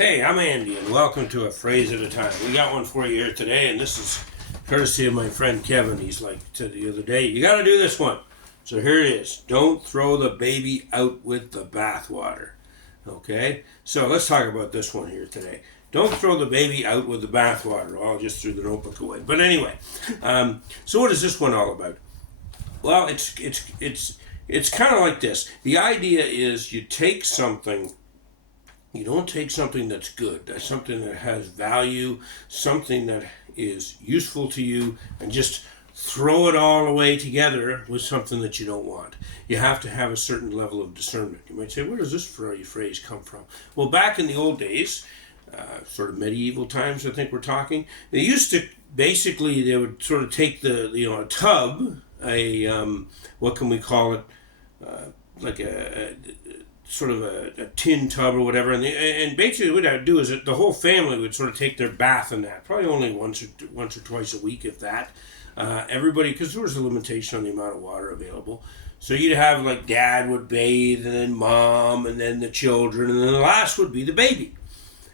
Hey, I'm Andy, and welcome to A Phrase at a Time. We got one for you here today, and this is courtesy of my friend Kevin. He's like said the other day, you got to do this one. So here it is. Don't throw the baby out with the bathwater. Okay? So let's talk about this one here today. Don't throw the baby out with the bathwater. Well, I'll just threw the notebook away. But anyway, so what is this one all about? Well, it's kind of like this. The idea is you take something. You don't take something that's good, that's something that has value, something that is useful to you, and just throw it all away together with something that you don't want. You have to have a certain level of discernment. You might say, where does this phrase come from? Well, back in the old days, sort of medieval times, I think we're talking, they used to, basically, they would sort of take a tub, what can we call it, like a sort of a tin tub or whatever, and basically what I'd do is that the whole family would sort of take their bath in that, probably only once or twice a week, if that. Everybody, because there was a limitation on the amount of water available, so you'd have like dad would bathe, and then mom, and then the children, and then the last would be the baby.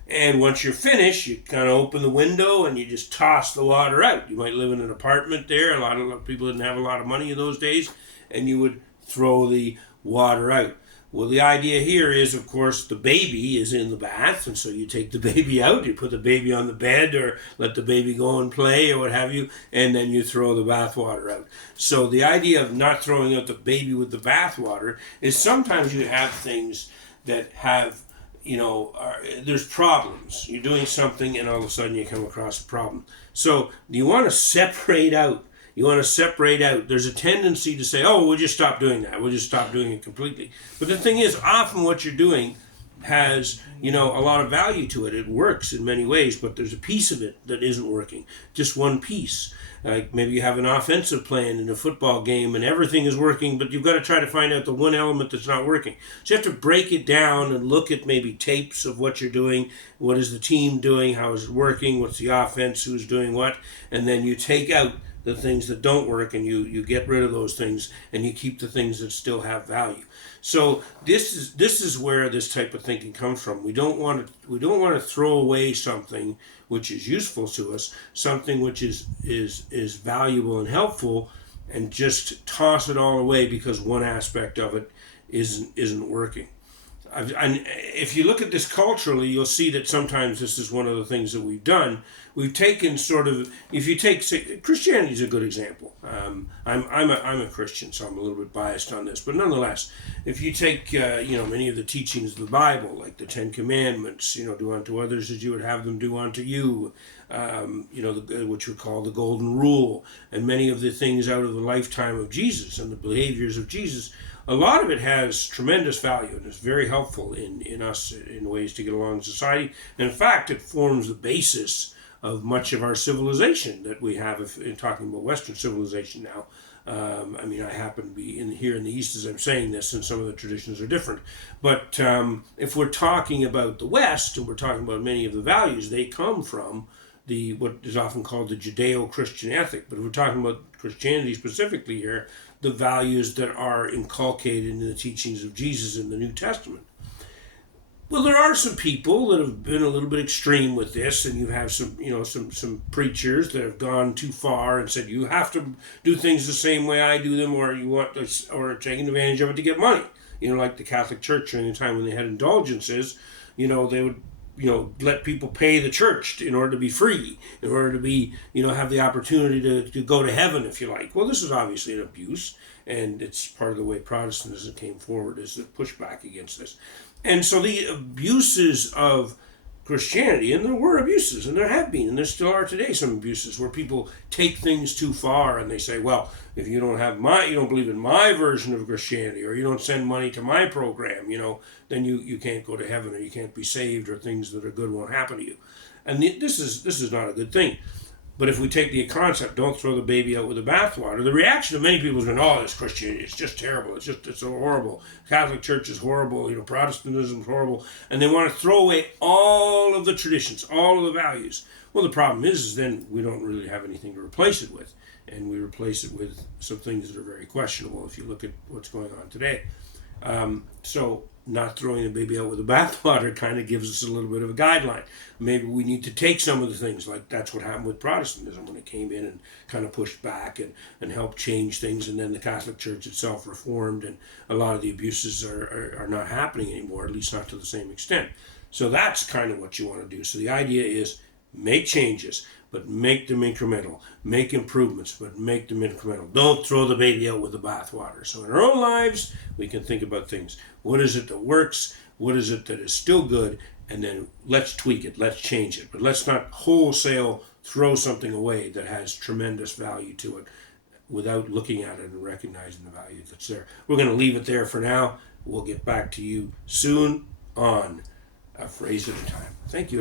And once you're finished, you kind of open the window and you just toss the water out. You might live in an apartment there. A lot of people didn't have a lot of money in those days, and you would throw the water out. Well, the idea here is, of course, the baby is in the bath, and so you take the baby out, you put the baby on the bed, or let the baby go and play, or what have you, and then you throw the bath water out. So the idea of not throwing out the baby with the bath water is sometimes you have things that have, there's problems. You're doing something, and all of a sudden you come across a problem. So you want to separate out. There's a tendency to say, oh, we'll just stop doing that. We'll just stop doing it completely. But the thing is, often what you're doing has, a lot of value to it. It works in many ways, but there's a piece of it that isn't working. Just one piece. Like maybe you have an offensive plan in a football game and everything is working, but you've got to try to find out the one element that's not working. So you have to break it down and look at maybe tapes of what you're doing. What is the team doing? How is it working? What's the offense? Who's doing what? And then you take out the things that don't work, and you get rid of those things, and you keep the things that still have value. So this is where this type of thinking comes from. We don't want to throw away something which is useful to us, something which is valuable and helpful, and just toss it all away because one aspect of it isn't working. And if you look at this culturally, you'll see that sometimes this is one of the things that we've done. We've taken if you take, Christianity is a good example. I'm a Christian, so I'm a little bit biased on this, but nonetheless, if you take many of the teachings of the Bible, like the Ten Commandments, do unto others as you would have them do unto you, which we call the Golden Rule, and many of the things out of the lifetime of Jesus and the behaviors of Jesus. A lot of it has tremendous value and is very helpful in us in ways to get along in society. And in fact, it forms the basis of much of our civilization that we have, in talking about Western civilization now. I happen to be here in the East as I'm saying this, and some of the traditions are different. But if we're talking about the West, and we're talking about many of the values, they come from what is often called the Judeo-Christian ethic. But if we're talking about Christianity specifically here, the values that are inculcated in the teachings of Jesus in the New Testament. Well, there are some people that have been a little bit extreme with this, and you have some preachers that have gone too far and said you have to do things the same way I do them, or or taking advantage of it to get money. Like the Catholic Church during the time when they had indulgences, they would let people pay the church in order to be free, in order to be, have the opportunity to go to heaven, if you like. Well, this is obviously an abuse, and it's part of the way Protestantism came forward, is the pushback against this. And so the abuses of Christianity, and there were abuses, and there have been, and there still are today some abuses where people take things too far, and they say, well, if you don't believe in my version of Christianity, or you don't send money to my program, then you can't go to heaven, or you can't be saved, or things that are good won't happen to you. And this is not a good thing. But if we take the concept, don't throw the baby out with the bathwater, the reaction of many people has been, oh, this Christianity, it's just terrible. It's so horrible. Catholic Church is horrible. Protestantism is horrible. And they want to throw away all of the traditions, all of the values. Well, the problem is then we don't really have anything to replace it with. And we replace it with some things that are very questionable if you look at what's going on today. So not throwing the baby out with the bathwater kind of gives us a little bit of a guideline. Maybe we need to take some of the things, like that's what happened with Protestantism when it came in and kind of pushed back and helped change things, and then the Catholic Church itself reformed, and a lot of the abuses are not happening anymore, at least not to the same extent. So that's kind of what you want to do. So the idea is make changes, but make them incremental. Make improvements, but make them incremental. Don't throw the baby out with the bathwater. So in our own lives, we can think about things. What is it that works? What is it that is still good? And then let's tweak it. Let's change it. But let's not wholesale throw something away that has tremendous value to it without looking at it and recognizing the value that's there. We're going to leave it there for now. We'll get back to you soon on A Phrase at a Time. Thank you.